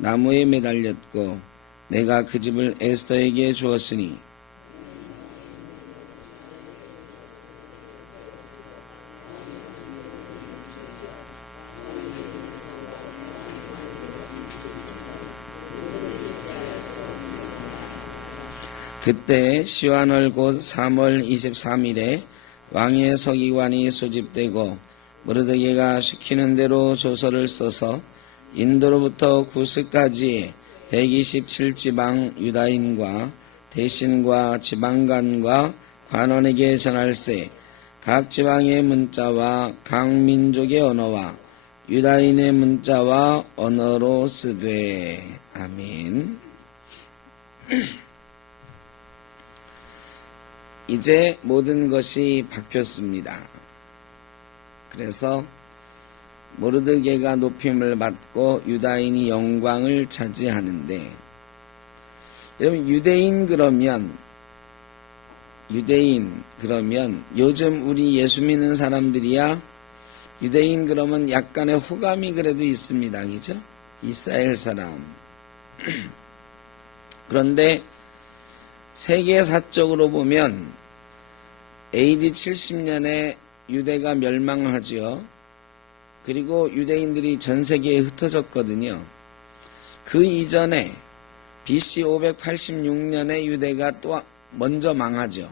나무에 매달렸고 내가 그 집을 에스더에게 주었으니 그때 시완월 곧 3월 23일에 왕의 서기관이 소집되고 모르드게가 시키는 대로 조서를 써서 인도로부터 구스까지 127지방 유다인과 대신과 지방관과 관원에게 전할세. 각 지방의 문자와 각 민족의 언어와 유다인의 문자와 언어로 쓰되. 아멘. 이제 모든 것이 바뀌었습니다. 그래서 모르드게가 높임을 받고 유다인이 영광을 차지하는데, 여러분 유대인 그러면 요즘 우리 예수 믿는 사람들이야 유대인 그러면 약간의 호감이 그래도 있습니다. 그죠? 이스라엘 사람. 그런데 세계사적으로 보면 AD 70년에 유대가 멸망하죠. 그리고 유대인들이 전 세계에 흩어졌거든요. 그 이전에 BC 586년에 유대가 또 먼저 망하죠.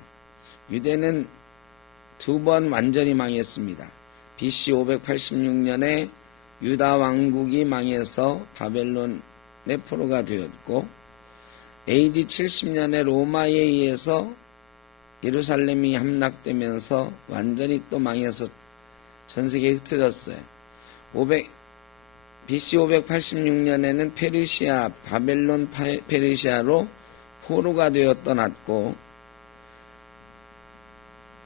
유대는 두 번 완전히 망했습니다. BC 586년에 유다 왕국이 망해서 바벨론의 포로가 되었고, AD 70년에 로마에 의해서 예루살렘이 함락되면서 완전히 또 망해서 전 세계에 흩어졌어요. BC 586년에는 페르시아, 바벨론 페르시아로 포로가 되어 떠났고,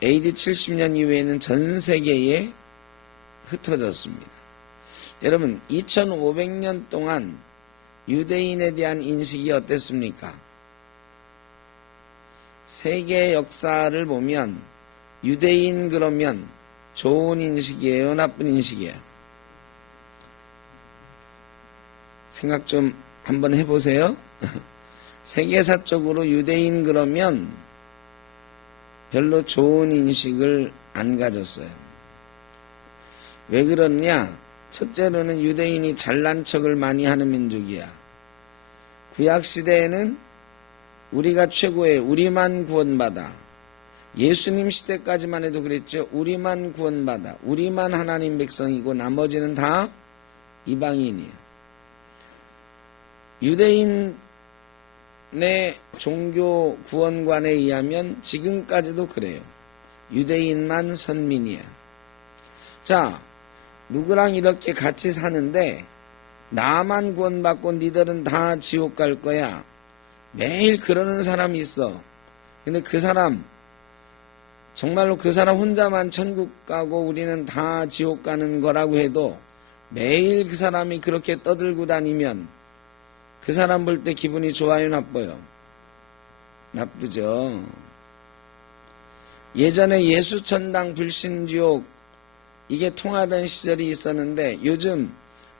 AD 70년 이후에는 전 세계에 흩어졌습니다. 여러분 2500년 동안 유대인에 대한 인식이 어땠습니까? 세계 역사를 보면 유대인 그러면 좋은 인식이에요, 나쁜 인식이에요? 생각 좀 한번 해보세요. 세계사적으로 유대인 그러면 별로 좋은 인식을 안 가졌어요. 왜 그러냐? 첫째로는 유대인이 잘난 척을 많이 하는 민족이야. 구약시대에는 우리가 최고의, 우리만 구원받아. 예수님 시대까지만 해도 그랬죠. 우리만 구원받아. 우리만 하나님 백성이고 나머지는 다 이방인이에요. 유대인의 종교 구원관에 의하면 지금까지도 그래요. 유대인만 선민이야. 자, 누구랑 이렇게 같이 사는데 나만 구원받고 니들은 다 지옥 갈 거야. 매일 그러는 사람이 있어. 근데 그 사람, 정말로 그 사람 혼자만 천국 가고 우리는 다 지옥 가는 거라고 해도 매일 그 사람이 그렇게 떠들고 다니면 그 사람 볼 때 기분이 좋아요, 나빠요? 나쁘죠. 예전에 예수천당 불신지옥 이게 통하던 시절이 있었는데 요즘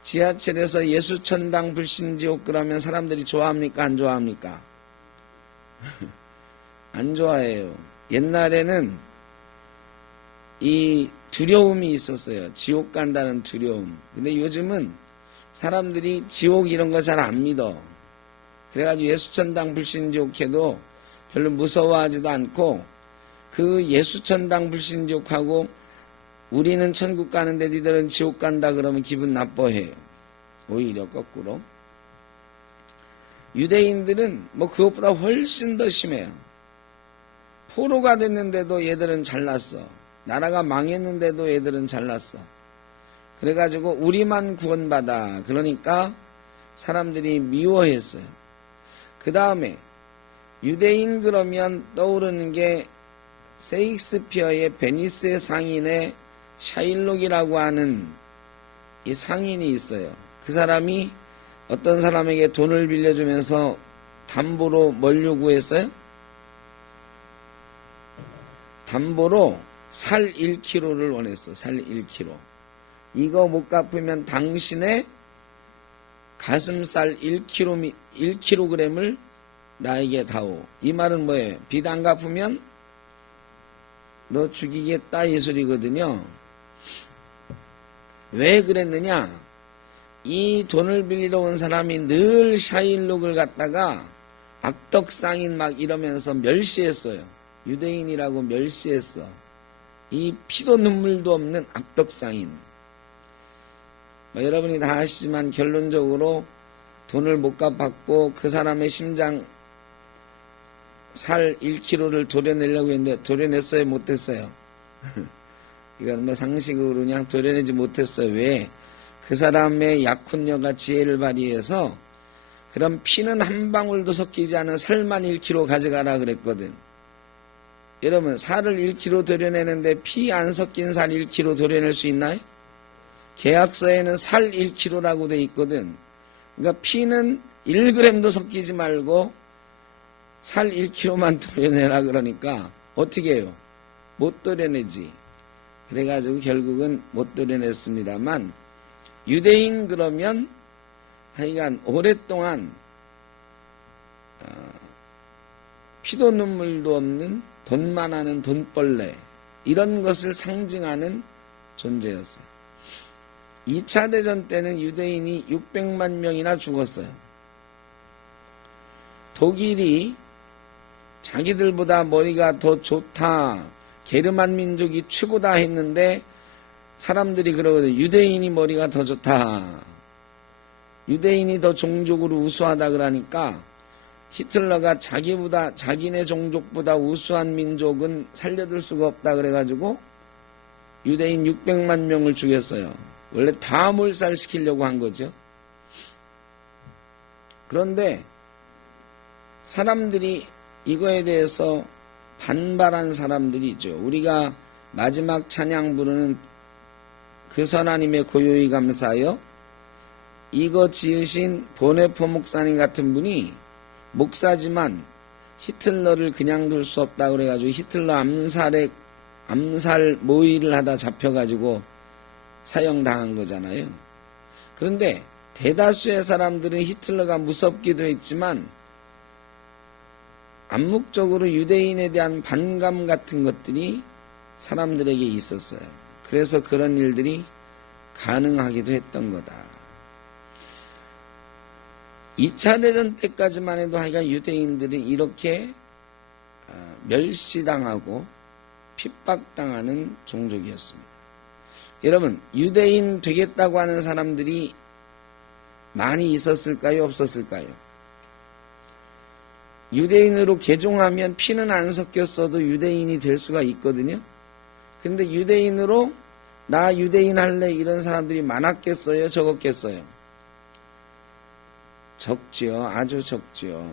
지하철에서 예수천당 불신지옥 그러면 사람들이 좋아합니까? 안 좋아합니까? 안 좋아해요. 옛날에는 이 두려움이 있었어요. 지옥 간다는 두려움. 근데 요즘은 사람들이 지옥 이런 거 잘 안 믿어. 그래가지고 예수천당 불신지옥 해도 별로 무서워하지도 않고, 그 예수천당 불신지옥하고 우리는 천국 가는데 니들은 지옥 간다 그러면 기분 나빠해요. 오히려 거꾸로. 유대인들은 뭐 그것보다 훨씬 더 심해요. 포로가 됐는데도 얘들은 잘났어. 나라가 망했는데도 얘들은 잘났어. 그래가지고 우리만 구원받아. 그러니까 사람들이 미워했어요. 그 다음에 유대인 그러면 떠오르는 게 세익스피어의 베니스의 상인의 샤일록이라고 하는 이 상인이 있어요. 그 사람이 어떤 사람에게 돈을 빌려주면서 담보로 뭘 요구했어요? 담보로 살 1kg를 원했어. 살 1kg. 이거 못 갚으면 당신의 가슴살 1kg을 나에게 다오. 이 말은 뭐예요? 빚 안 갚으면 너 죽이겠다 이 소리거든요. 왜 그랬느냐? 이 돈을 빌리러 온 사람이 늘 샤일록을 갖다가 악덕상인 막 이러면서 멸시했어요. 유대인이라고 멸시했어. 이 피도 눈물도 없는 악덕상인. 여러분이 다 아시지만 결론적으로 돈을 못 갚았고 그 사람의 심장 살 1kg를 도려내려고 했는데 도려냈어요? 못했어요? 이건 뭐 상식으로 그냥 도려내지 못했어요. 왜? 그 사람의 약혼녀가 지혜를 발휘해서 그럼 피는 한 방울도 섞이지 않은 살만 1kg 가져가라 그랬거든. 여러분 살을 1kg 도려내는데 피 안 섞인 살 1kg 도려낼 수 있나요? 계약서에는 살 1kg라고 돼 있거든. 그러니까 피는 1g도 섞이지 말고 살 1kg만 도려내라 그러니까 어떻게 해요? 못 도려내지. 그래가지고 결국은 못 도려냈습니다만 유대인 그러면 하여간 오랫동안 피도 눈물도 없는 돈만 하는 돈벌레 이런 것을 상징하는 존재였어요. 2차 대전 때는 유대인이 600만 명이나 죽었어요. 독일이 자기들보다 머리가 더 좋다, 게르만 민족이 최고다 했는데 사람들이 그러거든요. 유대인이 머리가 더 좋다. 유대인이 더 종족으로 우수하다 그러니까 히틀러가 자기네 종족보다 우수한 민족은 살려둘 수가 없다 그래가지고 유대인 600만 명을 죽였어요. 원래 다 몰살시키려고 한 거죠. 그런데 사람들이 이거에 대해서 반발한 사람들이 있죠. 우리가 마지막 찬양 부르는 그 선하님의 고요히 감사하여 이거 지으신 보네포 목사님 같은 분이 목사지만 히틀러를 그냥 둘 수 없다 그래가지고 히틀러 암살 모의를 하다 잡혀가지고 사형당한 거잖아요. 그런데 대다수의 사람들은 히틀러가 무섭기도 했지만 암묵적으로 유대인에 대한 반감 같은 것들이 사람들에게 있었어요. 그래서 그런 일들이 가능하기도 했던 거다. 2차 대전 때까지만 해도 하여간 유대인들은 이렇게 멸시당하고 핍박당하는 종족이었습니다. 여러분, 유대인 되겠다고 하는 사람들이 많이 있었을까요? 없었을까요? 유대인으로 개종하면 피는 안 섞였어도 유대인이 될 수가 있거든요. 근데 유대인으로 나 유대인 할래 이런 사람들이 많았겠어요? 적었겠어요? 적지요. 아주 적지요.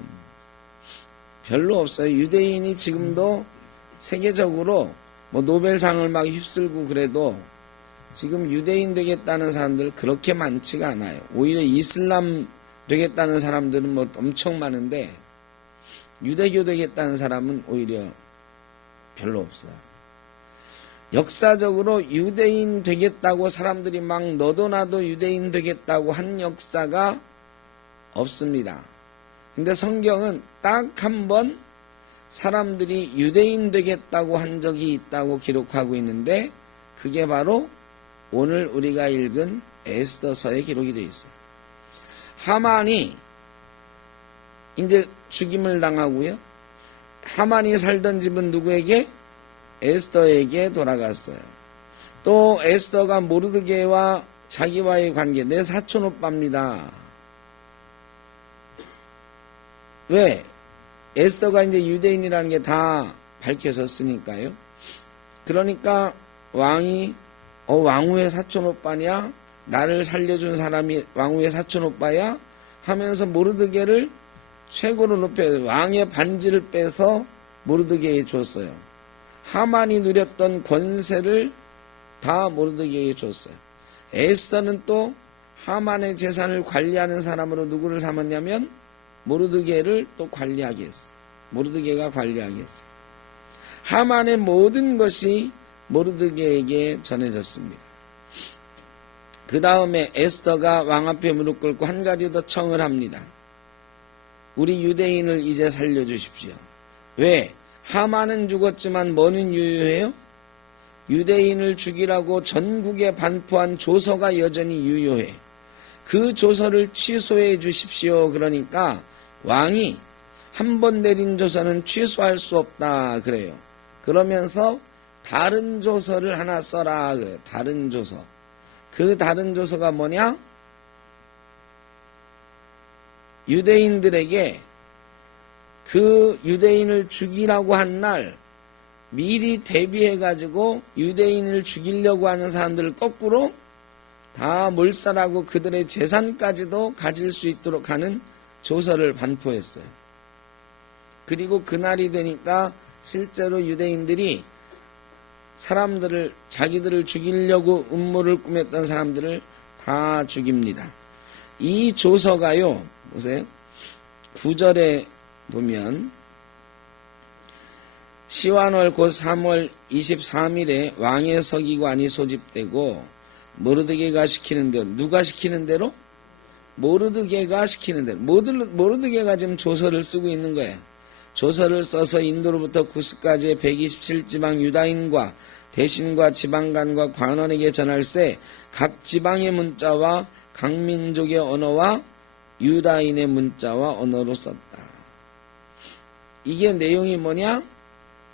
별로 없어요. 유대인이 지금도 세계적으로 뭐 노벨상을 막 휩쓸고 그래도 지금 유대인 되겠다는 사람들 그렇게 많지가 않아요. 오히려 이슬람 되겠다는 사람들은 뭐 엄청 많은데 유대교 되겠다는 사람은 오히려 별로 없어요. 역사적으로 유대인 되겠다고 사람들이 막 너도 나도 유대인 되겠다고 한 역사가 없습니다. 근데 성경은 딱 한 번 사람들이 유대인 되겠다고 한 적이 있다고 기록하고 있는데 그게 바로 오늘 우리가 읽은 에스더서에 기록이 되어 있어요. 하만이 이제 죽임을 당하고요. 하만이 살던 집은 누구에게? 에스더에게 돌아갔어요. 또 에스더가 모르드게와 자기와의 관계, 내 사촌 오빠입니다. 왜? 에스더가 이제 유대인이라는 게 다 밝혀졌으니까요. 그러니까 왕이 왕후의 사촌 오빠냐? 나를 살려준 사람이 왕후의 사촌 오빠야? 하면서 모르드게를 최고로 높여서 왕의 반지를 빼서 모르드게에 줬어요. 하만이 누렸던 권세를 다 모르드게에 줬어요. 에스더는 또 하만의 재산을 관리하는 사람으로 누구를 삼았냐면 모르드게를 또 관리하게 했어요. 모르드게가 관리하게 했어요. 하만의 모든 것이 모르드게에게 전해졌습니다. 그 다음에 에스더가 왕 앞에 무릎 꿇고 한 가지 더 청을 합니다. 우리 유대인을 이제 살려주십시오. 왜? 하만은 죽었지만 뭐는 유효해요? 유대인을 죽이라고 전국에 반포한 조서가 여전히 유효해. 그 조서를 취소해 주십시오. 그러니까 왕이 한 번 내린 조서는 취소할 수 없다 그래요. 그러면서 다른 조서를 하나 써라 그래요. 다른 조서. 그 다른 조서가 뭐냐? 유대인들에게 그 유대인을 죽이라고 한 날 미리 대비해가지고 유대인을 죽이려고 하는 사람들을 거꾸로 다 몰살하고 그들의 재산까지도 가질 수 있도록 하는 조서를 반포했어요. 그리고 그날이 되니까 실제로 유대인들이 사람들을 자기들을 죽이려고 음모를 꾸몄던 사람들을 다 죽입니다. 이 조서가요. 보세요. 9절에 보면 시완월 곧 3월 23일에 왕의 서기관이 소집되고 모르드게가 시키는 대로 누가 시키는 대로? 모르드게가 시키는 대로 모르드게가 지금 조서를 쓰고 있는 거예요. 조서를 써서 인도로부터 구스까지의 127지방 유다인과 대신과 지방관과 관원에게 전할세 각 지방의 문자와 각 민족의 언어와 유다인의 문자와 언어로 썼다. 이게 내용이 뭐냐?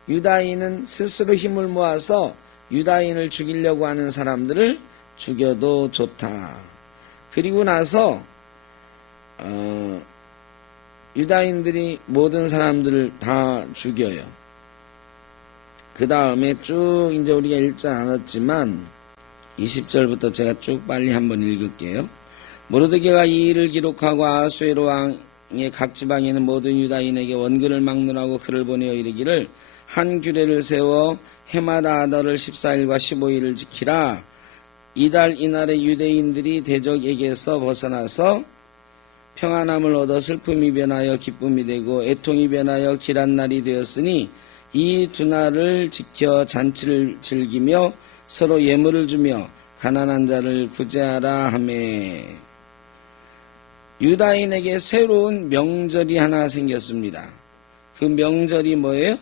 유다인은 스스로 힘을 모아서 유다인을 죽이려고 하는 사람들을 죽여도 좋다. 그리고 나서 유다인들이 모든 사람들을 다 죽여요. 그 다음에 쭉 이제 우리가 읽지 않았지만 20절부터 제가 쭉 빨리 한번 읽을게요. 모르드게가 이 일을 기록하고 아하수에로 왕의 각 지방에 있는 모든 유다인에게 원근을 막론하고 글을 보내어 이르기를 한 규례를 세워 해마다 아달월 14일과 15일을 지키라. 이달 이날에 유대인들이 대적에게서 벗어나서 평안함을 얻어 슬픔이 변하여 기쁨이 되고 애통이 변하여 길한 날이 되었으니 이 두 날을 지켜 잔치를 즐기며 서로 예물을 주며 가난한 자를 구제하라 하매. 유다인에게 새로운 명절이 하나 생겼습니다. 그 명절이 뭐예요?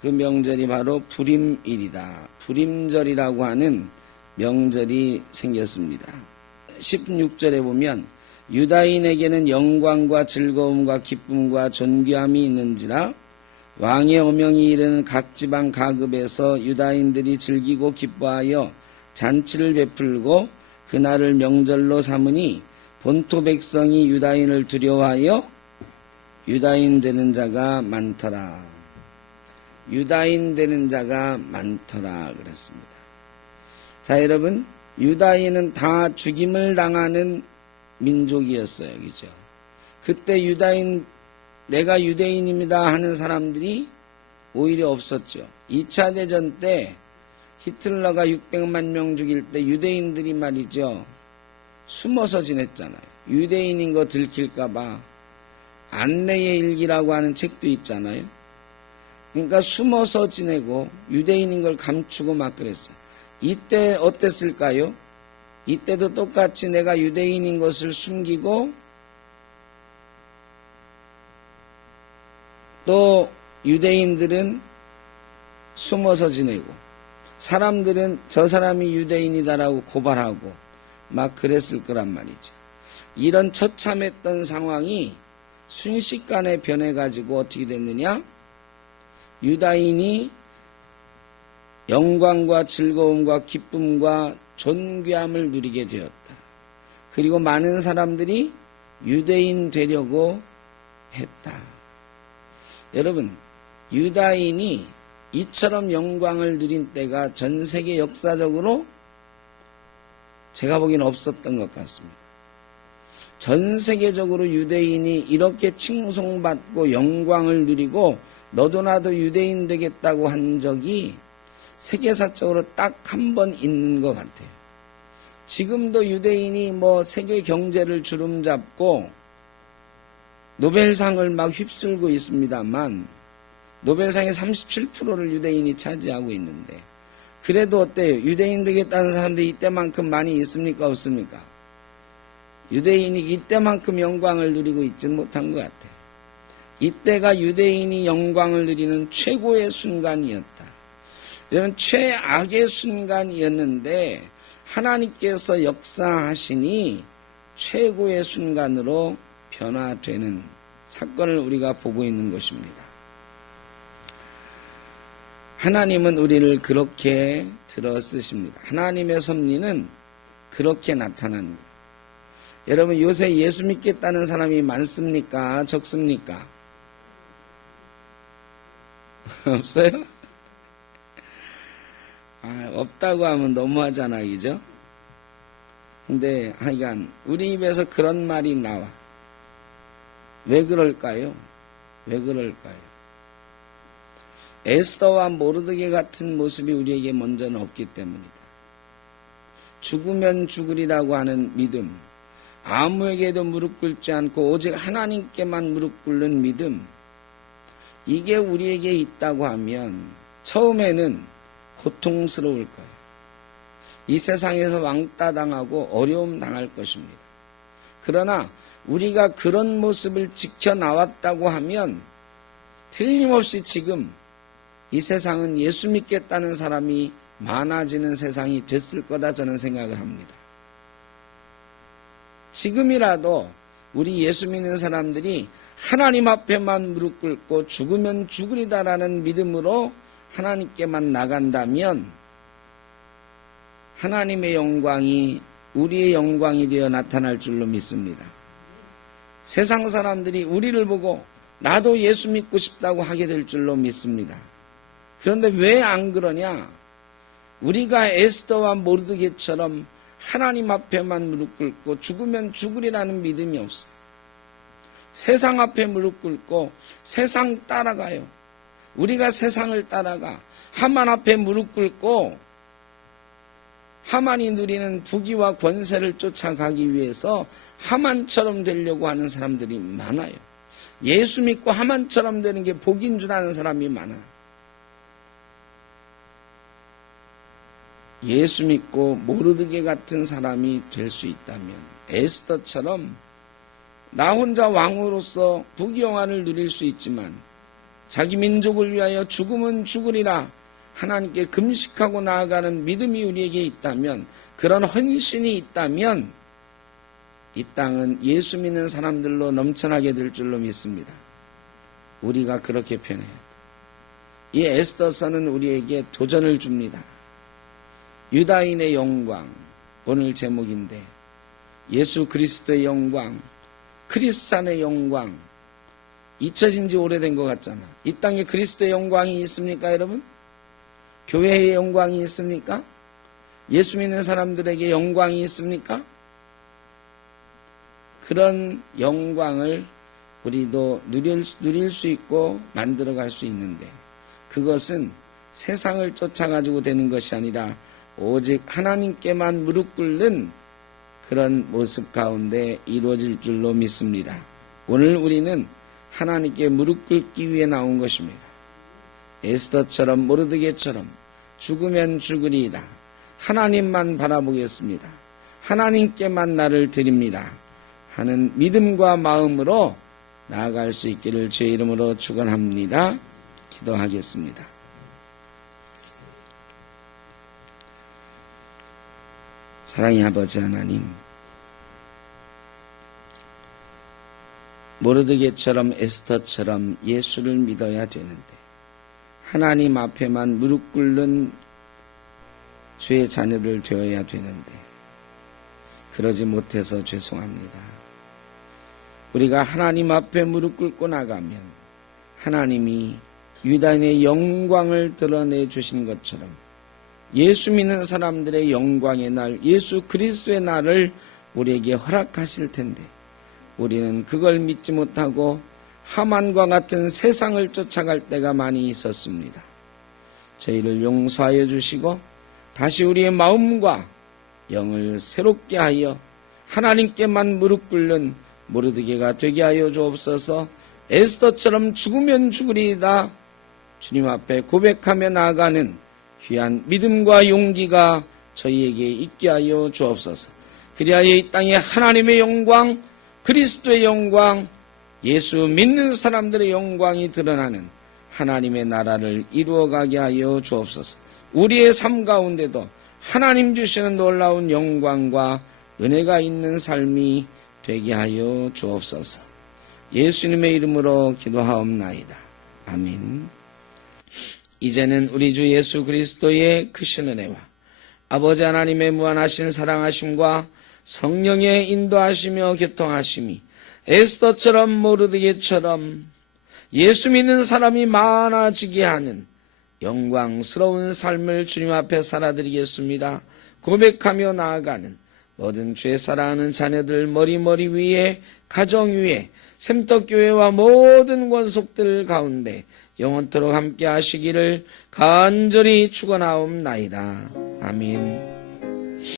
그 명절이 바로 불임일이다. 불임절이라고 하는 명절이 생겼습니다. 16절에 보면 유다인에게는 영광과 즐거움과 기쁨과 존귀함이 있는지라 왕의 오명이 이르는 각 지방 가급에서 유다인들이 즐기고 기뻐하여 잔치를 베풀고 그날을 명절로 삼으니 본토 백성이 유다인을 두려워하여 유다인 되는 자가 많더라. 유다인 되는 자가 많더라 그랬습니다. 자, 여러분, 유다인은 다 죽임을 당하는 민족이었어요. 그죠? 그때 내가 유대인입니다 하는 사람들이 오히려 없었죠. 2차 대전 때 히틀러가 600만 명 죽일 때 유대인들이 말이죠. 숨어서 지냈잖아요. 유대인인 거 들킬까봐 안내의 일기라고 하는 책도 있잖아요. 그러니까 숨어서 지내고 유대인인 걸 감추고 막 그랬어요. 이때 어땠을까요? 이때도 똑같이 내가 유대인인 것을 숨기고 또 유대인들은 숨어서 지내고 사람들은 저 사람이 유대인이다라고 고발하고 막 그랬을 거란 말이죠. 이런 처참했던 상황이 순식간에 변해가지고 어떻게 됐느냐? 유다인이 영광과 즐거움과 기쁨과 존귀함을 누리게 되었다. 그리고 많은 사람들이 유대인 되려고 했다. 여러분, 유다인이 이처럼 영광을 누린 때가 전 세계 역사적으로 제가 보기엔 없었던 것 같습니다. 전 세계적으로 유대인이 이렇게 칭송받고 영광을 누리고 너도 나도 유대인 되겠다고 한 적이 세계사적으로 딱 한 번 있는 것 같아요. 지금도 유대인이 세계 경제를 주름잡고 노벨상을 막 휩쓸고 있습니다만 노벨상의 37%를 유대인이 차지하고 있는데 그래도 어때요? 유대인 되겠다는 사람들이 이때만큼 많이 있습니까? 없습니까? 유대인이 이때만큼 영광을 누리고 있지는 못한 것 같아요. 이때가 유대인이 영광을 누리는 최고의 순간이었다. 이런 최악의 순간이었는데 하나님께서 역사하시니 최고의 순간으로 변화되는 사건을 우리가 보고 있는 것입니다. 하나님은 우리를 그렇게 들어 쓰십니다. 하나님의 섭리는 그렇게 나타나는 거예요. 여러분, 요새 예수 믿겠다는 사람이 많습니까? 적습니까? 없어요? 없다고 하면 너무하잖아, 그죠? 근데 하여간 우리 입에서 그런 말이 나와. 왜 그럴까요? 왜 그럴까요? 에스더와 모르드게 같은 모습이 우리에게 먼저는 없기 때문이다. 죽으면 죽으리라고 하는 믿음, 아무에게도 무릎 꿇지 않고 오직 하나님께만 무릎 꿇는 믿음, 이게 우리에게 있다고 하면 처음에는 고통스러울 거예요. 이 세상에서 왕따 당하고 어려움 당할 것입니다. 그러나 우리가 그런 모습을 지켜나왔다고 하면 틀림없이 지금 이 세상은 예수 믿겠다는 사람이 많아지는 세상이 됐을 거다 저는 생각을 합니다. 지금이라도 우리 예수 믿는 사람들이 하나님 앞에만 무릎 꿇고 죽으면 죽으리다라는 믿음으로 하나님께만 나간다면 하나님의 영광이 우리의 영광이 되어 나타날 줄로 믿습니다. 세상 사람들이 우리를 보고 나도 예수 믿고 싶다고 하게 될 줄로 믿습니다. 그런데 왜 안 그러냐? 우리가 에스더와 모르드게처럼 하나님 앞에만 무릎 꿇고 죽으면 죽으리라는 믿음이 없어요. 세상 앞에 무릎 꿇고 세상 따라가요. 우리가 세상을 따라가 하만 앞에 무릎 꿇고 하만이 누리는 부귀와 권세를 쫓아가기 위해서 하만처럼 되려고 하는 사람들이 많아요. 예수 믿고 하만처럼 되는 게 복인 줄 아는 사람이 많아요. 예수 믿고 모르드게 같은 사람이 될 수 있다면 에스더처럼 나 혼자 왕으로서 부귀영화를 누릴 수 있지만 자기 민족을 위하여 죽으면 죽으리라 하나님께 금식하고 나아가는 믿음이 우리에게 있다면, 그런 헌신이 있다면 이 땅은 예수 믿는 사람들로 넘쳐나게 될 줄로 믿습니다. 우리가 그렇게 변해야 돼. 이 에스더서는 우리에게 도전을 줍니다. 유다인의 영광, 오늘 제목인데 예수 그리스도의 영광, 크리스찬의 영광, 잊혀진 지 오래된 것 같잖아. 이 땅에 그리스도의 영광이 있습니까, 여러분? 교회의 영광이 있습니까? 예수 믿는 사람들에게 영광이 있습니까? 그런 영광을 우리도 누릴 수 있고 만들어갈 수 있는데, 그것은 세상을 쫓아가지고 되는 것이 아니라 오직 하나님께만 무릎 꿇는 그런 모습 가운데 이루어질 줄로 믿습니다. 오늘 우리는 하나님께 무릎 꿇기 위해 나온 것입니다. 에스더처럼 모르드게처럼 죽으면 죽으리이다. 하나님만 바라보겠습니다. 하나님께만 나를 드립니다. 하는 믿음과 마음으로 나아갈 수 있기를 주의 이름으로 축원합니다. 기도하겠습니다. 사랑의 아버지 하나님, 모르드게처럼 에스더처럼 예수를 믿어야 되는데 하나님 앞에만 무릎 꿇는 주의 자녀들 되어야 되는데 그러지 못해서 죄송합니다. 우리가 하나님 앞에 무릎 꿇고 나가면 하나님이 유다인의 영광을 드러내 주신 것처럼 예수 믿는 사람들의 영광의 날, 예수 그리스도의 날을 우리에게 허락하실 텐데 우리는 그걸 믿지 못하고 하만과 같은 세상을 쫓아갈 때가 많이 있었습니다. 저희를 용서하여 주시고 다시 우리의 마음과 영을 새롭게 하여 하나님께만 무릎 꿇는 모르드게가 되게 하여 주옵소서. 에스더처럼 죽으면 죽으리이다 주님 앞에 고백하며 나아가는 귀한 믿음과 용기가 저희에게 있게 하여 주옵소서. 그리하여 이 땅에 하나님의 영광, 그리스도의 영광, 예수 믿는 사람들의 영광이 드러나는 하나님의 나라를 이루어가게 하여 주옵소서. 우리의 삶 가운데도 하나님 주시는 놀라운 영광과 은혜가 있는 삶이 되게 하여 주옵소서. 예수님의 이름으로 기도하옵나이다. 아멘. 이제는 우리 주 예수 그리스도의 크신 은혜와 아버지 하나님의 무한하신 사랑하심과 성령의 인도하시며 교통하심이 에스더처럼 모르드게처럼 예수 믿는 사람이 많아지게 하는 영광스러운 삶을 주님 앞에 살아드리겠습니다. 고백하며 나아가는 모든 주의 사랑하는 자녀들 머리 위에, 가정 위에, 샘떡교회와 모든 권속들 가운데 영원토록 함께 하시기를 간절히 축원하옵나이다. 아멘.